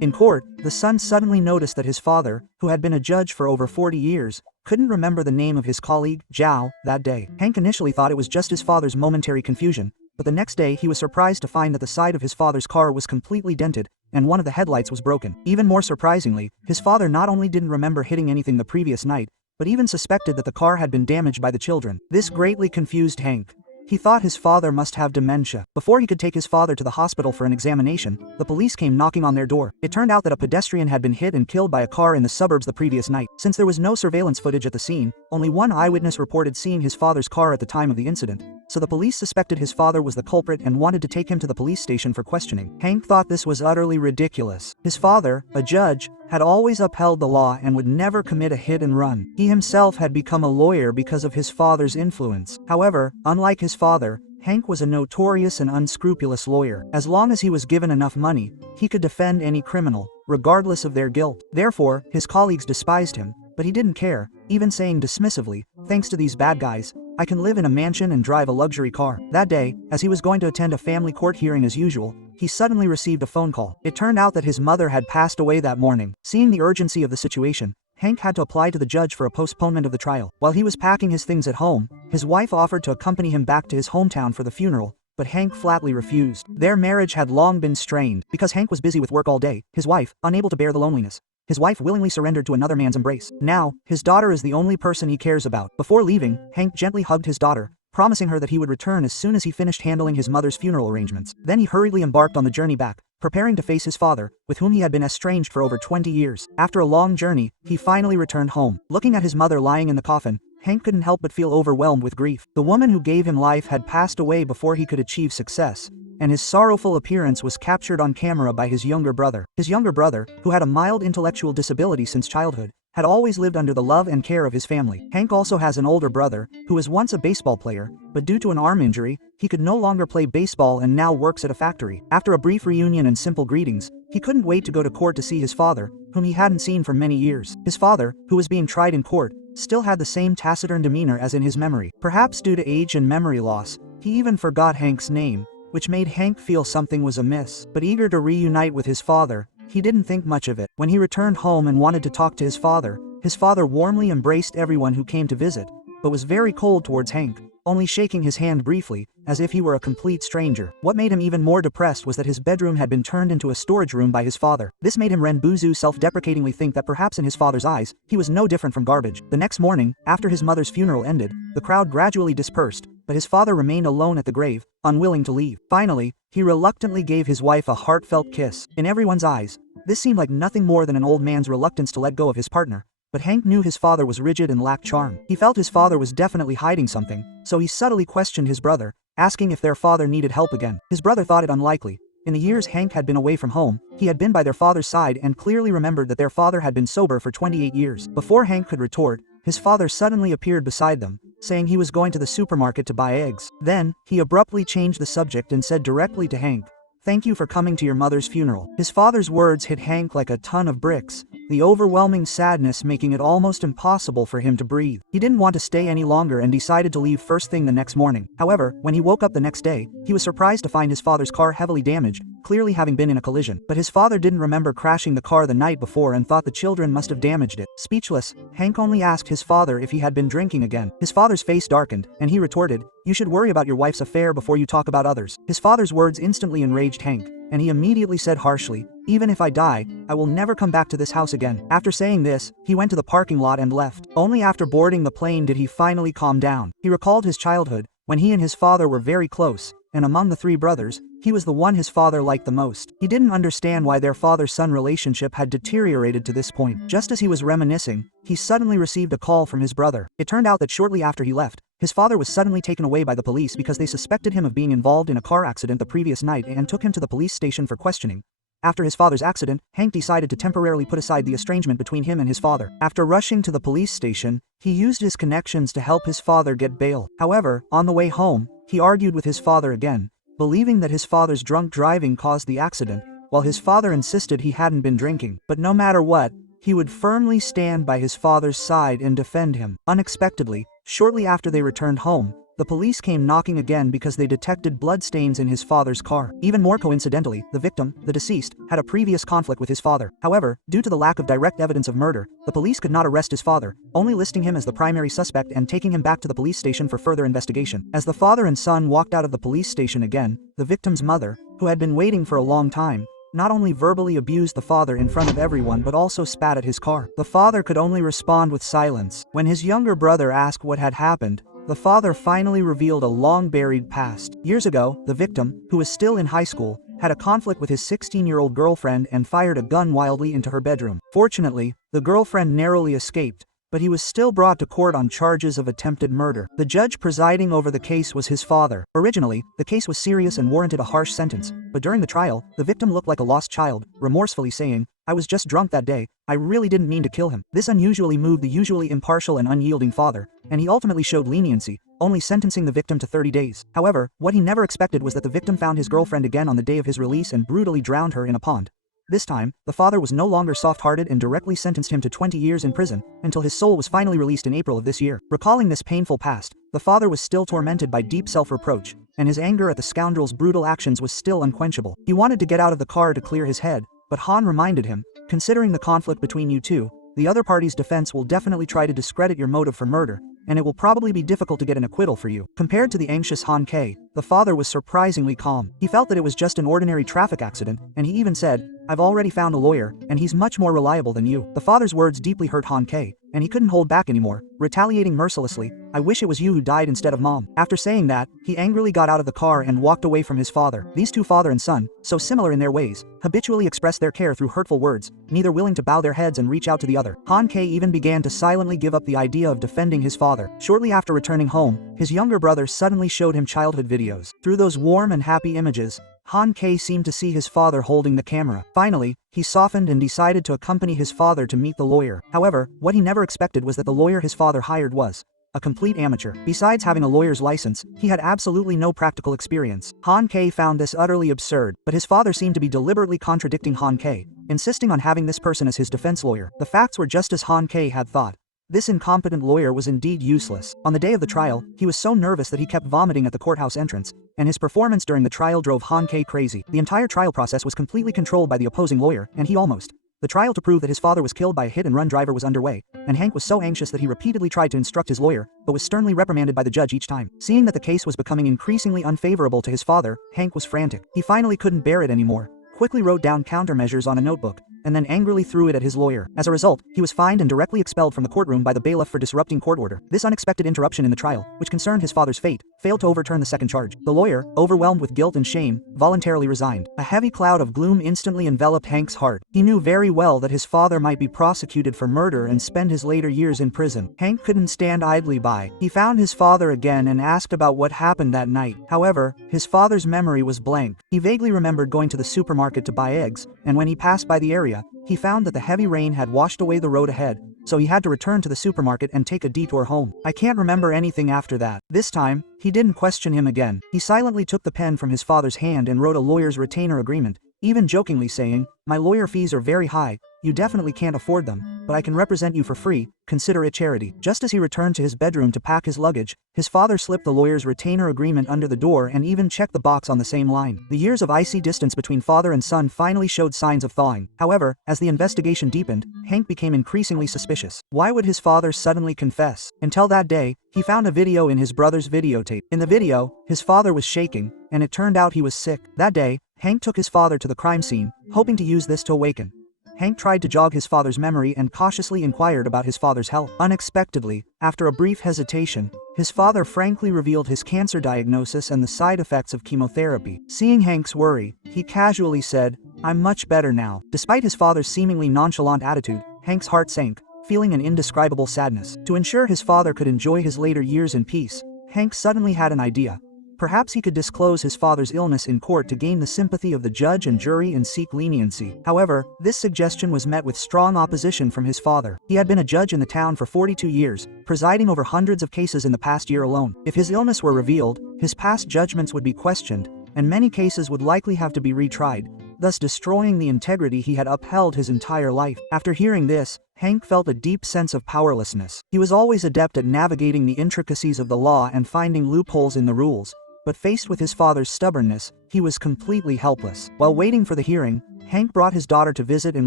In court, the son suddenly noticed that his father, who had been a judge for over 40 years, couldn't remember the name of his colleague, Zhao, that day. Hank initially thought it was just his father's momentary confusion, but the next day he was surprised to find that the side of his father's car was completely dented, and one of the headlights was broken. Even more surprisingly, his father not only didn't remember hitting anything the previous night, but even suspected that the car had been damaged by the children. This greatly confused Hank. He thought his father must have dementia. Before he could take his father to the hospital for an examination, the police came knocking on their door. It turned out that a pedestrian had been hit and killed by a car in the suburbs the previous night. Since there was no surveillance footage at the scene, only one eyewitness reported seeing his father's car at the time of the incident, so the police suspected his father was the culprit and wanted to take him to the police station for questioning. Hank thought this was utterly ridiculous. His father, a judge, had always upheld the law and would never commit a hit and run. He himself had become a lawyer because of his father's influence. However, unlike his father, Hank was a notorious and unscrupulous lawyer. As long as he was given enough money, he could defend any criminal, regardless of their guilt. Therefore, his colleagues despised him, but he didn't care, even saying dismissively, "Thanks to these bad guys, I can live in a mansion and drive a luxury car." That day, as he was going to attend a family court hearing as usual, he suddenly received a phone call. It turned out that his mother had passed away that morning. Seeing the urgency of the situation, Hank had to apply to the judge for a postponement of the trial. While he was packing his things at home, his wife offered to accompany him back to his hometown for the funeral, but Hank flatly refused. Their marriage had long been strained. Because Hank was busy with work all day, his wife, unable to bear the loneliness, his wife willingly surrendered to another man's embrace. Now, his daughter is the only person he cares about. Before leaving, Hank gently hugged his daughter, promising her that he would return as soon as he finished handling his mother's funeral arrangements. Then he hurriedly embarked on the journey back, preparing to face his father, with whom he had been estranged for over 20 years. After a long journey, he finally returned home. Looking at his mother lying in the coffin, Hank couldn't help but feel overwhelmed with grief. The woman who gave him life had passed away before he could achieve success, and his sorrowful appearance was captured on camera by his younger brother. His younger brother, who had a mild intellectual disability since childhood, had always lived under the love and care of his family. Hank also has an older brother, who was once a baseball player, but due to an arm injury, he could no longer play baseball and now works at a factory. After a brief reunion and simple greetings, he couldn't wait to go to court to see his father, whom he hadn't seen for many years. His father, who was being tried in court, still had the same taciturn demeanor as in his memory. Perhaps due to age and memory loss, he even forgot Hank's name, which made Hank feel something was amiss. But eager to reunite with his father, he didn't think much of it. When he returned home and wanted to talk to his father warmly embraced everyone who came to visit, but was very cold towards Hank, only shaking his hand briefly, as if he were a complete stranger. What made him even more depressed was that his bedroom had been turned into a storage room by his father. This made him Renbuzu self-deprecatingly think that perhaps in his father's eyes, he was no different from garbage. The next morning, after his mother's funeral ended, the crowd gradually dispersed, but his father remained alone at the grave, unwilling to leave. Finally, he reluctantly gave his wife a heartfelt kiss. In everyone's eyes, this seemed like nothing more than an old man's reluctance to let go of his partner. But Hank knew his father was rigid and lacked charm. He felt his father was definitely hiding something, so he subtly questioned his brother, asking if their father needed help again. His brother thought it unlikely. In the years Hank had been away from home, he had been by their father's side and clearly remembered that their father had been sober for 28 years. Before Hank could retort, his father suddenly appeared beside them, saying he was going to the supermarket to buy eggs. Then, he abruptly changed the subject and said directly to Hank, "Thank you for coming to your mother's funeral." His father's words hit Hank like a ton of bricks, the overwhelming sadness making it almost impossible for him to breathe. He didn't want to stay any longer and decided to leave first thing the next morning. However, when he woke up the next day, he was surprised to find his father's car heavily damaged, clearly having been in a collision. But his father didn't remember crashing the car the night before and thought the children must have damaged it. Speechless, Hank only asked his father if he had been drinking again. His father's face darkened, and he retorted, "You should worry about your wife's affair before you talk about others." His father's words instantly enraged Hank, and he immediately said harshly, "Even if I die, I will never come back to this house again." After saying this, he went to the parking lot and left. Only after boarding the plane did he finally calm down. He recalled his childhood, when he and his father were very close, and among the three brothers, he was the one his father liked the most. He didn't understand why their father-son relationship had deteriorated to this point. Just as he was reminiscing, he suddenly received a call from his brother. It turned out that shortly after he left, his father was suddenly taken away by the police because they suspected him of being involved in a car accident the previous night and took him to the police station for questioning. After his father's accident, Hank decided to temporarily put aside the estrangement between him and his father. After rushing to the police station, he used his connections to help his father get bail. However, on the way home, he argued with his father again, believing that his father's drunk driving caused the accident, while his father insisted he hadn't been drinking. But no matter what, he would firmly stand by his father's side and defend him. Unexpectedly, shortly after they returned home, the police came knocking again because they detected bloodstains in his father's car. Even more coincidentally, the victim, the deceased, had a previous conflict with his father. However, due to the lack of direct evidence of murder, the police could not arrest his father, only listing him as the primary suspect and taking him back to the police station for further investigation. As the father and son walked out of the police station again, the victim's mother, who had been waiting for a long time, not only verbally abused the father in front of everyone but also spat at his car. The father could only respond with silence. When his younger brother asked what had happened, the father finally revealed a long-buried past. Years ago, the victim, who was still in high school, had a conflict with his 16-year-old girlfriend and fired a gun wildly into her bedroom. Fortunately, the girlfriend narrowly escaped, but he was still brought to court on charges of attempted murder. The judge presiding over the case was his father. Originally, the case was serious and warranted a harsh sentence, but during the trial, the victim looked like a lost child, remorsefully saying, "I was just drunk that day, I really didn't mean to kill him." This unusually moved the usually impartial and unyielding father, and he ultimately showed leniency, only sentencing the victim to 30 days. However, what he never expected was that the victim found his girlfriend again on the day of his release and brutally drowned her in a pond. This time, the father was no longer soft-hearted and directly sentenced him to 20 years in prison, until his soul was finally released in April of this year. Recalling this painful past, the father was still tormented by deep self-reproach, and his anger at the scoundrel's brutal actions was still unquenchable. He wanted to get out of the car to clear his head, but Han reminded him, "Considering the conflict between you two, the other party's defense will definitely try to discredit your motive for murder, and it will probably be difficult to get an acquittal for you." Compared to the anxious Han K, the father was surprisingly calm. He felt that it was just an ordinary traffic accident, and he even said, "I've already found a lawyer, and he's much more reliable than you." The father's words deeply hurt Han K, and he couldn't hold back anymore, retaliating mercilessly, "I wish it was you who died instead of Mom." After saying that, he angrily got out of the car and walked away from his father. These two father and son, so similar in their ways, habitually expressed their care through hurtful words, neither willing to bow their heads and reach out to the other. Han K even began to silently give up the idea of defending his father. Shortly after returning home, his younger brother suddenly showed him childhood videos. Through those warm and happy images, Han K seemed to see his father holding the camera. Finally, he softened and decided to accompany his father to meet the lawyer. However, what he never expected was that the lawyer his father hired was a complete amateur. Besides having a lawyer's license, he had absolutely no practical experience. Han K found this utterly absurd, but his father seemed to be deliberately contradicting Han K, insisting on having this person as his defense lawyer. The facts were just as Han K had thought. This incompetent lawyer was indeed useless. On the day of the trial, he was so nervous that he kept vomiting at the courthouse entrance, and his performance during the trial drove Han K crazy. The entire trial process was completely controlled by the opposing lawyer, and he almost. The trial to prove that his father was killed by a hit-and-run driver was underway, and Hank was so anxious that he repeatedly tried to instruct his lawyer, but was sternly reprimanded by the judge each time. Seeing that the case was becoming increasingly unfavorable to his father, Hank was frantic. He finally couldn't bear it anymore, quickly wrote down countermeasures on a notebook, and then angrily threw it at his lawyer. As a result, he was fined and directly expelled from the courtroom by the bailiff for disrupting court order. This unexpected interruption in the trial, which concerned his father's fate, failed to overturn the second charge. The lawyer, overwhelmed with guilt and shame, voluntarily resigned. A heavy cloud of gloom instantly enveloped Hank's heart. He knew very well that his father might be prosecuted for murder and spend his later years in prison. Hank couldn't stand idly by. He found his father again and asked about what happened that night. However, his father's memory was blank. He vaguely remembered going to the supermarket to buy eggs, and when he passed by the area, he found that the heavy rain had washed away the road ahead, so he had to return to the supermarket and take a detour home. "I can't remember anything after that." This time, he didn't question him again. He silently took the pen from his father's hand and wrote a lawyer's retainer agreement, even jokingly saying, "My lawyer fees are very high, you definitely can't afford them, but I can represent you for free, consider it charity." Just as he returned to his bedroom to pack his luggage, his father slipped the lawyer's retainer agreement under the door and even checked the box on the same line. The years of icy distance between father and son finally showed signs of thawing. However, as the investigation deepened, Hank became increasingly suspicious. Why would his father suddenly confess? Until that day, he found a video in his brother's videotape. In the video, his father was shaking, and it turned out he was sick. That day, Hank took his father to the crime scene, hoping to use this to awaken. Hank tried to jog his father's memory and cautiously inquired about his father's health. Unexpectedly, after a brief hesitation, his father frankly revealed his cancer diagnosis and the side effects of chemotherapy. Seeing Hank's worry, he casually said, "I'm much better now." Despite his father's seemingly nonchalant attitude, Hank's heart sank, feeling an indescribable sadness. To ensure his father could enjoy his later years in peace, Hank suddenly had an idea. Perhaps he could disclose his father's illness in court to gain the sympathy of the judge and jury and seek leniency. However, this suggestion was met with strong opposition from his father. He had been a judge in the town for 42 years, presiding over hundreds of cases in the past year alone. If his illness were revealed, his past judgments would be questioned, and many cases would likely have to be retried. thus destroying the integrity he had upheld his entire life. After hearing this, Hank felt a deep sense of powerlessness. He was always adept at navigating the intricacies of the law and finding loopholes in the rules, but faced with his father's stubbornness, he was completely helpless. While waiting for the hearing, Hank brought his daughter to visit and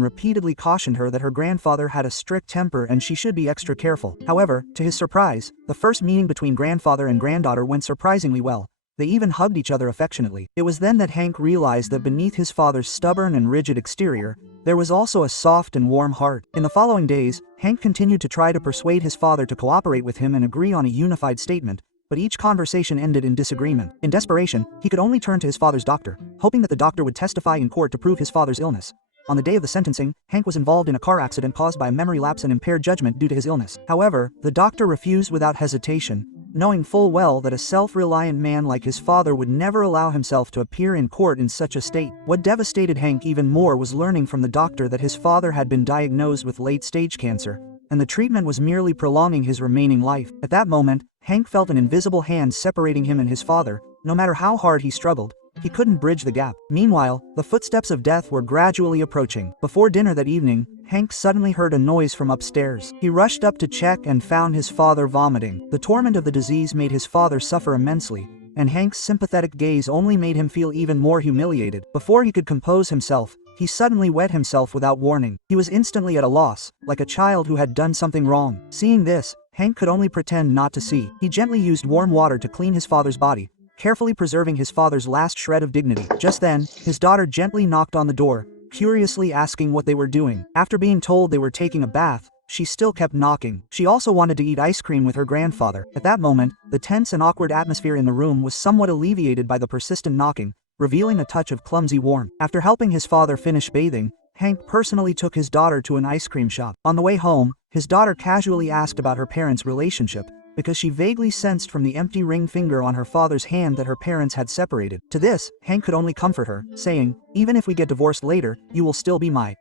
repeatedly cautioned her that her grandfather had a strict temper and she should be extra careful. However, to his surprise, the first meeting between grandfather and granddaughter went surprisingly well. They even hugged each other affectionately. It was then that Hank realized that beneath his father's stubborn and rigid exterior, there was also a soft and warm heart. In the following days, Hank continued to try to persuade his father to cooperate with him and agree on a unified statement, but each conversation ended in disagreement. In desperation, he could only turn to his father's doctor, hoping that the doctor would testify in court to prove his father's illness. On the day of the sentencing, Hank was involved in a car accident caused by a memory lapse and impaired judgment due to his illness. However, the doctor refused without hesitation, knowing full well that a self-reliant man like his father would never allow himself to appear in court in such a state. What devastated Hank even more was learning from the doctor that his father had been diagnosed with late-stage cancer, and the treatment was merely prolonging his remaining life. At that moment, Hank felt an invisible hand separating him and his father. No matter how hard he struggled, he couldn't bridge the gap. Meanwhile, the footsteps of death were gradually approaching. Before dinner that evening, Hank suddenly heard a noise from upstairs. He rushed up to check and found his father vomiting. The torment of the disease made his father suffer immensely, and Hank's sympathetic gaze only made him feel even more humiliated. Before he could compose himself, he suddenly wet himself without warning. He was instantly at a loss, like a child who had done something wrong. Seeing this, Hank could only pretend not to see. He gently used warm water to clean his father's body, carefully preserving his father's last shred of dignity. Just then, his daughter gently knocked on the door, curiously asking what they were doing. After being told they were taking a bath, she still kept knocking. She also wanted to eat ice cream with her grandfather. At that moment, the tense and awkward atmosphere in the room was somewhat alleviated by the persistent knocking, revealing a touch of clumsy warmth. After helping his father finish bathing, Hank personally took his daughter to an ice cream shop. On the way home, his daughter casually asked about her parents' relationship, because she vaguely sensed from the empty ring finger on her father's hand that her parents had separated. To this, Hank could only comfort her, saying, "Even if we get divorced later, you will still be my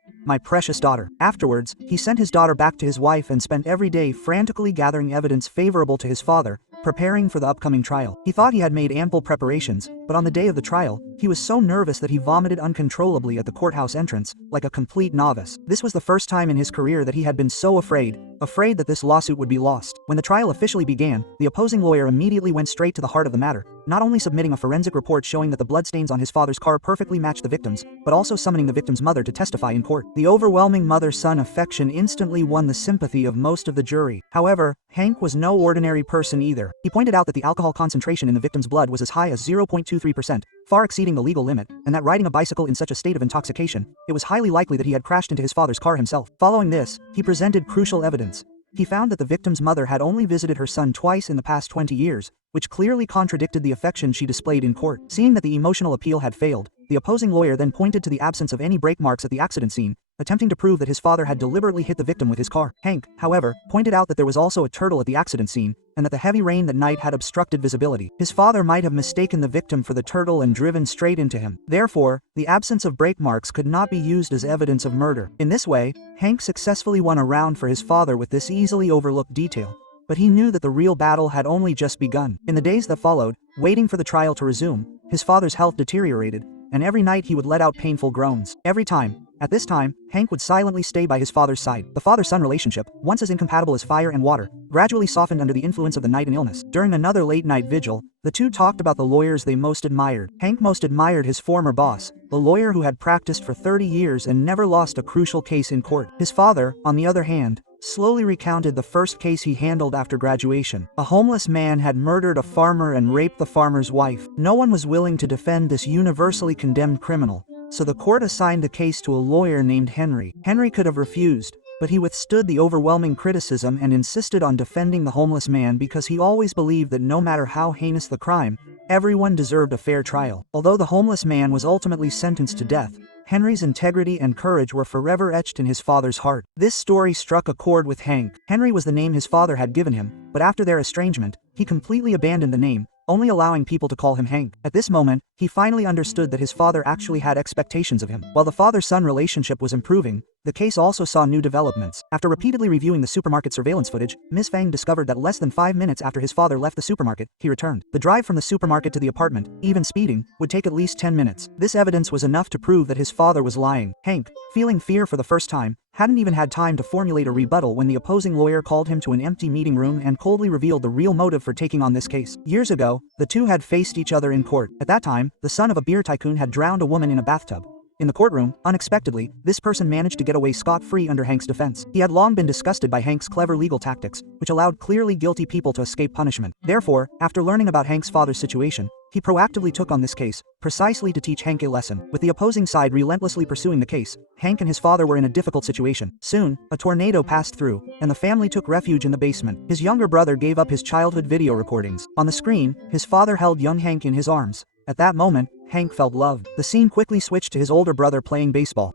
precious daughter." Afterwards, he sent his daughter back to his wife and spent every day frantically gathering evidence favorable to his father, preparing for the upcoming trial. He thought he had made ample preparations, but on the day of the trial, he was so nervous that he vomited uncontrollably at the courthouse entrance, like a complete novice. This was the first time in his career that he had been so afraid that this lawsuit would be lost. When the trial officially began, the opposing lawyer immediately went straight to the heart of the matter, not only submitting a forensic report showing that the bloodstains on his father's car perfectly matched the victim's, but also summoning the victim's mother to testify in court. The overwhelming mother-son affection instantly won the sympathy of most of the jury. However, Hank was no ordinary person either. He pointed out that the alcohol concentration in the victim's blood was as high as 0.23%, far exceeding the legal limit, and that riding a bicycle in such a state of intoxication, it was highly likely that he had crashed into his father's car himself. Following this, he presented crucial evidence. He found that the victim's mother had only visited her son twice in the past 20 years, which clearly contradicted the affection she displayed in court. Seeing that the emotional appeal had failed, the opposing lawyer then pointed to the absence of any brake marks at the accident scene, attempting to prove that his father had deliberately hit the victim with his car. Hank, however, pointed out that there was also a turtle at the accident scene, and that the heavy rain that night had obstructed visibility. His father might have mistaken the victim for the turtle and driven straight into him. Therefore, the absence of brake marks could not be used as evidence of murder. In this way, Hank successfully won a round for his father with this easily overlooked detail. But he knew that the real battle had only just begun. In the days that followed, waiting for the trial to resume, his father's health deteriorated, and every night he would let out painful groans. At this time, Hank would silently stay by his father's side. The father-son relationship, once as incompatible as fire and water, gradually softened under the influence of the night and illness. During another late-night vigil, the two talked about the lawyers they most admired. Hank most admired his former boss, the lawyer who had practiced for 30 years and never lost a crucial case in court. His father, on the other hand, slowly recounted the first case he handled after graduation. A homeless man had murdered a farmer and raped the farmer's wife. No one was willing to defend this universally condemned criminal, so the court assigned the case to a lawyer named Henry. Henry could have refused, but he withstood the overwhelming criticism and insisted on defending the homeless man because he always believed that no matter how heinous the crime, everyone deserved a fair trial. Although the homeless man was ultimately sentenced to death, Henry's integrity and courage were forever etched in his father's heart. This story struck a chord with Hank. Henry was the name his father had given him, but after their estrangement, he completely abandoned the name, only allowing people to call him Hank. At this moment, he finally understood that his father actually had expectations of him. While the father-son relationship was improving, the case also saw new developments. After repeatedly reviewing the supermarket surveillance footage, Ms. Fang discovered that less than 5 minutes after his father left the supermarket, he returned. The drive from the supermarket to the apartment, even speeding, would take at least 10 minutes. This evidence was enough to prove that his father was lying. Hank, feeling fear for the first time, hadn't even had time to formulate a rebuttal when the opposing lawyer called him to an empty meeting room and coldly revealed the real motive for taking on this case. Years ago, the two had faced each other in court. At that time, the son of a beer tycoon had drowned a woman in a bathtub. In the courtroom, unexpectedly, this person managed to get away scot-free under Hank's defense. He had long been disgusted by Hank's clever legal tactics, which allowed clearly guilty people to escape punishment. Therefore, after learning about Hank's father's situation, he proactively took on this case, precisely to teach Hank a lesson. With the opposing side relentlessly pursuing the case, Hank and his father were in a difficult situation. Soon, a tornado passed through, and the family took refuge in the basement. His younger brother gave up his childhood video recordings. On the screen, his father held young Hank in his arms. At that moment, Hank felt loved. The scene quickly switched to his older brother playing baseball.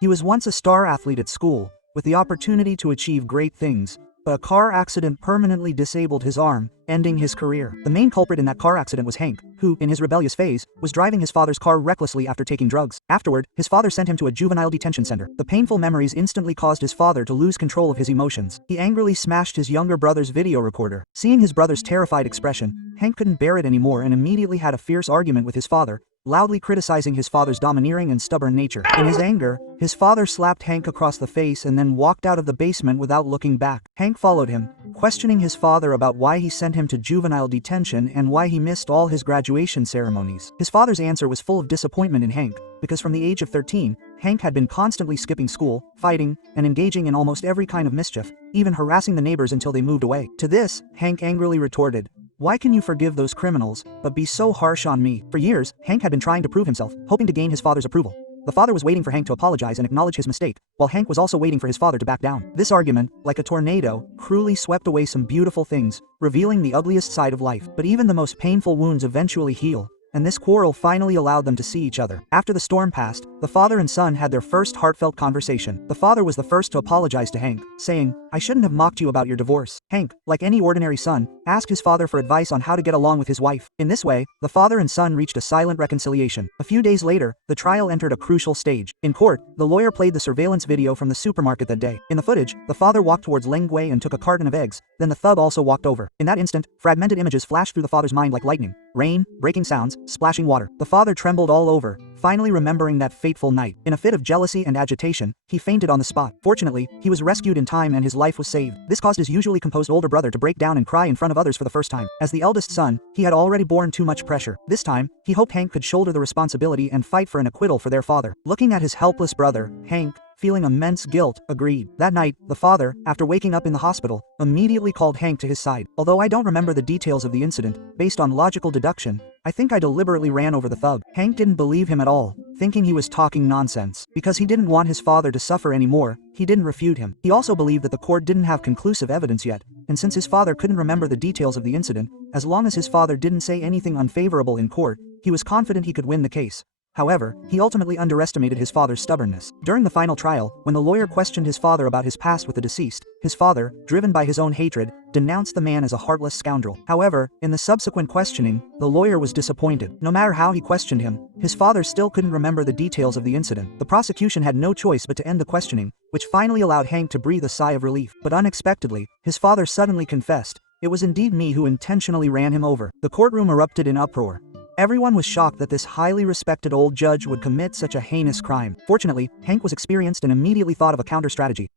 He was once a star athlete at school, with the opportunity to achieve great things, but a car accident permanently disabled his arm, ending his career. The main culprit in that car accident was Hank, who, in his rebellious phase, was driving his father's car recklessly after taking drugs. Afterward, his father sent him to a juvenile detention center. The painful memories instantly caused his father to lose control of his emotions. He angrily smashed his younger brother's video recorder. Seeing his brother's terrified expression, Hank couldn't bear it anymore and immediately had a fierce argument with his father, loudly criticizing his father's domineering and stubborn nature. In his anger, his father slapped Hank across the face and then walked out of the basement without looking back. Hank followed him, questioning his father about why he sent him to juvenile detention and why he missed all his graduation ceremonies. His father's answer was full of disappointment in Hank, because from the age of 13, Hank had been constantly skipping school, fighting, and engaging in almost every kind of mischief, even harassing the neighbors until they moved away. To this, Hank angrily retorted, "Why can you forgive those criminals, but be so harsh on me?" For years, Hank had been trying to prove himself, hoping to gain his father's approval. The father was waiting for Hank to apologize and acknowledge his mistake, while Hank was also waiting for his father to back down. This argument, like a tornado, cruelly swept away some beautiful things, revealing the ugliest side of life. But even the most painful wounds eventually heal, and this quarrel finally allowed them to see each other. After the storm passed, the father and son had their first heartfelt conversation. The father was the first to apologize to Hank, saying, "I shouldn't have mocked you about your divorce." Hank, like any ordinary son, asked his father for advice on how to get along with his wife. In this way, the father and son reached a silent reconciliation. A few days later, the trial entered a crucial stage. In court, the lawyer played the surveillance video from the supermarket that day. In the footage, the father walked towards Leng Gui and took a carton of eggs, then the thug also walked over. In that instant, fragmented images flashed through the father's mind like lightning. Rain, breaking sounds, splashing water. The father trembled all over, finally remembering that fateful night. In a fit of jealousy and agitation, he fainted on the spot. Fortunately, he was rescued in time and his life was saved. This caused his usually composed older brother to break down and cry in front of others for the first time. As the eldest son, he had already borne too much pressure. This time, he hoped Hank could shoulder the responsibility and fight for an acquittal for their father. Looking at his helpless brother, Hank, feeling immense guilt, agreed. That night, the father, after waking up in the hospital, immediately called Hank to his side. "Although I don't remember the details of the incident, based on logical deduction, I think I deliberately ran over the thug." Hank didn't believe him at all, thinking he was talking nonsense. Because he didn't want his father to suffer anymore, he didn't refute him. He also believed that the court didn't have conclusive evidence yet, and since his father couldn't remember the details of the incident, as long as his father didn't say anything unfavorable in court, he was confident he could win the case. However, he ultimately underestimated his father's stubbornness. During the final trial, when the lawyer questioned his father about his past with the deceased, his father, driven by his own hatred, denounced the man as a heartless scoundrel. However, in the subsequent questioning, the lawyer was disappointed. No matter how he questioned him, his father still couldn't remember the details of the incident. The prosecution had no choice but to end the questioning, which finally allowed Hank to breathe a sigh of relief. But unexpectedly, his father suddenly confessed, "It was indeed me who intentionally ran him over." The courtroom erupted in uproar. Everyone was shocked that this highly respected old judge would commit such a heinous crime. Fortunately, Hank was experienced and immediately thought of a counter-strategy.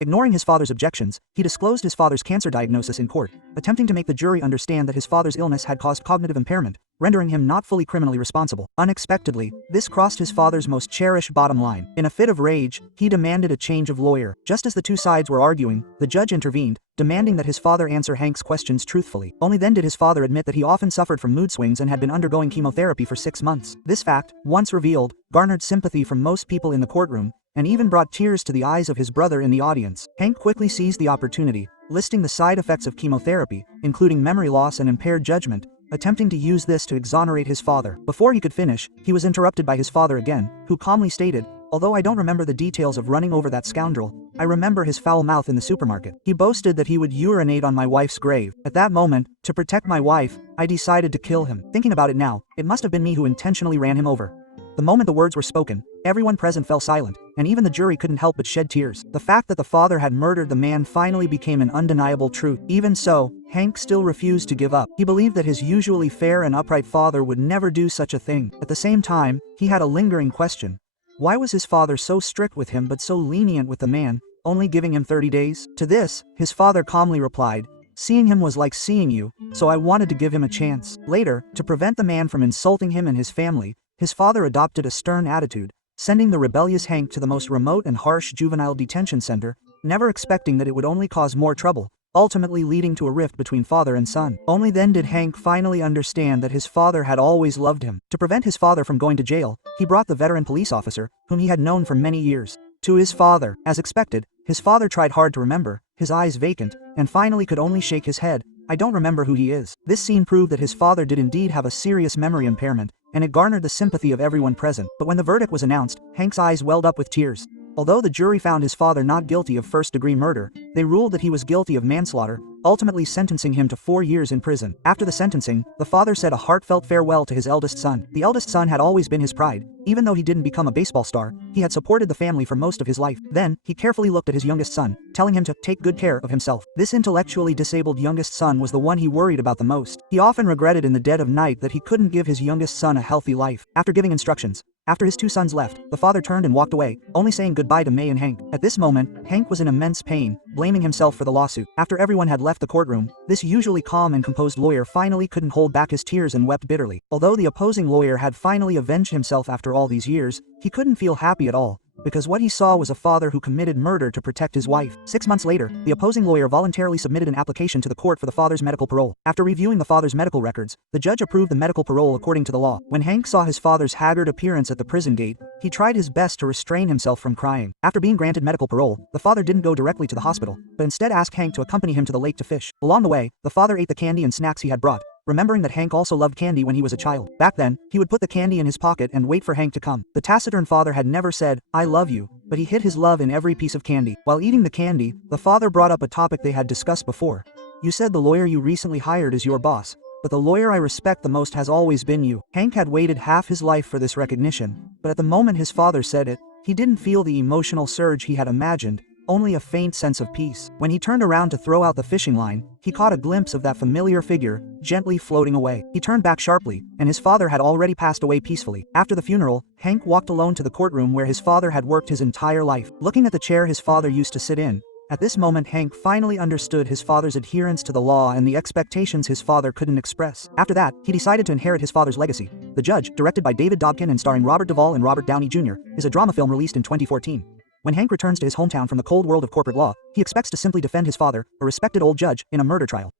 Ignoring his father's objections, he disclosed his father's cancer diagnosis in court, attempting to make the jury understand that his father's illness had caused cognitive impairment, rendering him not fully criminally responsible. Unexpectedly, this crossed his father's most cherished bottom line. In a fit of rage, he demanded a change of lawyer. Just as the two sides were arguing, the judge intervened, demanding that his father answer Hank's questions truthfully. Only then did his father admit that he often suffered from mood swings and had been undergoing chemotherapy for 6 months. This fact, once revealed, garnered sympathy from most people in the courtroom, and even brought tears to the eyes of his brother in the audience. Hank quickly seized the opportunity, listing the side effects of chemotherapy, including memory loss and impaired judgment, attempting to use this to exonerate his father. Before he could finish, he was interrupted by his father again, who calmly stated, "Although I don't remember the details of running over that scoundrel, I remember his foul mouth in the supermarket. He boasted that he would urinate on my wife's grave. At that moment, to protect my wife, I decided to kill him. Thinking about it now, it must have been me who intentionally ran him over. The moment the words were spoken, everyone present fell silent, and even the jury couldn't help but shed tears. The fact that the father had murdered the man finally became an undeniable truth. Even so, Hank still refused to give up. He believed that his usually fair and upright father would never do such a thing. At the same time, he had a lingering question. Why was his father so strict with him but so lenient with the man, only giving him 30 days? To this, his father calmly replied, "Seeing him was like seeing you, so I wanted to give him a chance." Later, to prevent the man from insulting him and his family, his father adopted a stern attitude, sending the rebellious Hank to the most remote and harsh juvenile detention center, never expecting that it would only cause more trouble, ultimately leading to a rift between father and son. Only then did Hank finally understand that his father had always loved him. To prevent his father from going to jail, he brought the veteran police officer, whom he had known for many years, to his father. As expected, his father tried hard to remember, his eyes vacant, and finally could only shake his head. "I don't remember who he is." This scene proved that his father did indeed have a serious memory impairment, and it garnered the sympathy of everyone present. But when the verdict was announced, Hank's eyes welled up with tears. Although the jury found his father not guilty of first-degree murder, they ruled that he was guilty of manslaughter, ultimately sentencing him to 4 years in prison. After the sentencing, the father said a heartfelt farewell to his eldest son. The eldest son had always been his pride. Even though he didn't become a baseball star, he had supported the family for most of his life. Then, he carefully looked at his youngest son, telling him to take good care of himself. This intellectually disabled youngest son was the one he worried about the most. He often regretted in the dead of night that he couldn't give his youngest son a healthy life. After giving instructions, after his 2 sons left, the father turned and walked away, only saying goodbye to May and Hank. At this moment, Hank was in immense pain, blaming himself for the lawsuit. After everyone had left the courtroom, this usually calm and composed lawyer finally couldn't hold back his tears and wept bitterly. Although the opposing lawyer had finally avenged himself after all these years, he couldn't feel happy at all, because what he saw was a father who committed murder to protect his wife. 6 months later, the opposing lawyer voluntarily submitted an application to the court for the father's medical parole. After reviewing the father's medical records, the judge approved the medical parole according to the law. When Hank saw his father's haggard appearance at the prison gate, he tried his best to restrain himself from crying. After being granted medical parole, the father didn't go directly to the hospital, but instead asked Hank to accompany him to the lake to fish. Along the way, the father ate the candy and snacks he had brought, remembering that Hank also loved candy when he was a child. Back then, he would put the candy in his pocket and wait for Hank to come. The taciturn father had never said, "I love you," but he hid his love in every piece of candy. While eating the candy, the father brought up a topic they had discussed before. "You said the lawyer you recently hired is your boss, but the lawyer I respect the most has always been you." Hank had waited half his life for this recognition, but at the moment his father said it, he didn't feel the emotional surge he had imagined, only a faint sense of peace. When he turned around to throw out the fishing line, he caught a glimpse of that familiar figure, gently floating away. He turned back sharply, and his father had already passed away peacefully. After the funeral, Hank walked alone to the courtroom where his father had worked his entire life. Looking at the chair his father used to sit in, at this moment Hank finally understood his father's adherence to the law and the expectations his father couldn't express. After that, he decided to inherit his father's legacy. The Judge, directed by David Dobkin and starring Robert Duvall and Robert Downey Jr., is a drama film released in 2014. When Hank returns to his hometown from the cold world of corporate law, he expects to simply defend his father, a respected old judge, in a murder trial.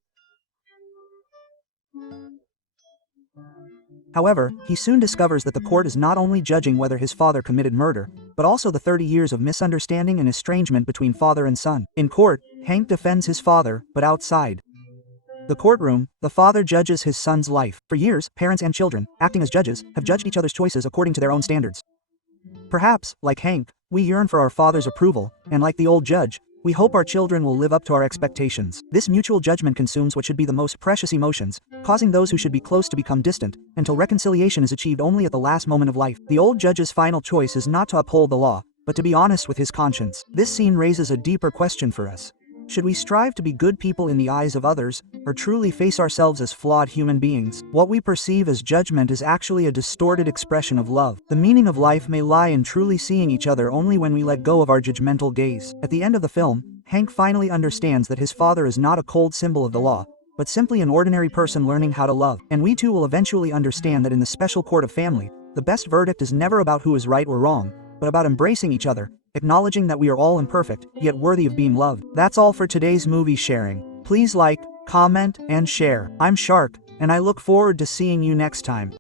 However, he soon discovers that the court is not only judging whether his father committed murder, but also the 30 years of misunderstanding and estrangement between father and son. In court, Hank defends his father, but outside the courtroom, the father judges his son's life. For years, parents and children, acting as judges, have judged each other's choices according to their own standards. Perhaps, like Hank, we yearn for our father's approval, and like the old judge, we hope our children will live up to our expectations. This mutual judgment consumes what should be the most precious emotions, causing those who should be close to become distant, until reconciliation is achieved only at the last moment of life. The old judge's final choice is not to uphold the law, but to be honest with his conscience. This scene raises a deeper question for us. Should we strive to be good people in the eyes of others, or truly face ourselves as flawed human beings? What we perceive as judgment is actually a distorted expression of love. The meaning of life may lie in truly seeing each other only when we let go of our judgmental gaze. At the end of the film, Hank finally understands that his father is not a cold symbol of the law, but simply an ordinary person learning how to love. And we too will eventually understand that in the special court of family, the best verdict is never about who is right or wrong, but about embracing each other, acknowledging that we are all imperfect, yet worthy of being loved. That's all for today's movie sharing. Please like, comment, and share. I'm Shark, and I look forward to seeing you next time.